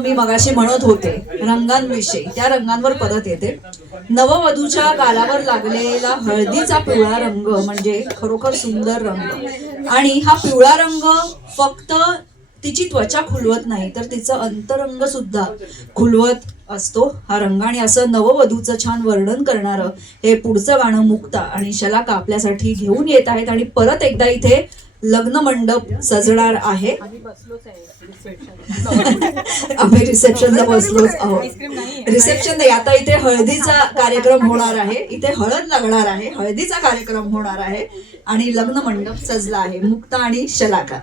मी मगाशी म्हणत होते रंगांविषयी, त्या रंगांवर परत येते. नववधूच्या गालावर लागलेला हळदीचा पिवळा रंग म्हणजे खरोखर सुंदर रंग. आणि हा पिवळा रंग फक्त तिची त्वचा खुलवत नाही तर तिचं अंतरंग सुद्धा खुलवत असतो हा रंग. आणि असं नववधूचं छान वर्णन करणारं हे पुढचं गाणं मुक्ता आणि शलाका आपल्यासाठी घेऊन येत आहेत. आणि परत एकदा इथे लग्न मंडप सजणार आहे. आम्ही रिसेप्शनला बसलोच आहोत. रिसेप्शन नाही, आता इथे हळदीचा कार्यक्रम होणार आहे. इथे हळद लागणार आहे, हळदीचा कार्यक्रम होणार आहे आणि लग्न मंडप सजला आहे. मुक्ता आणि शलाका.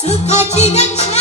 सुखाची गच्छ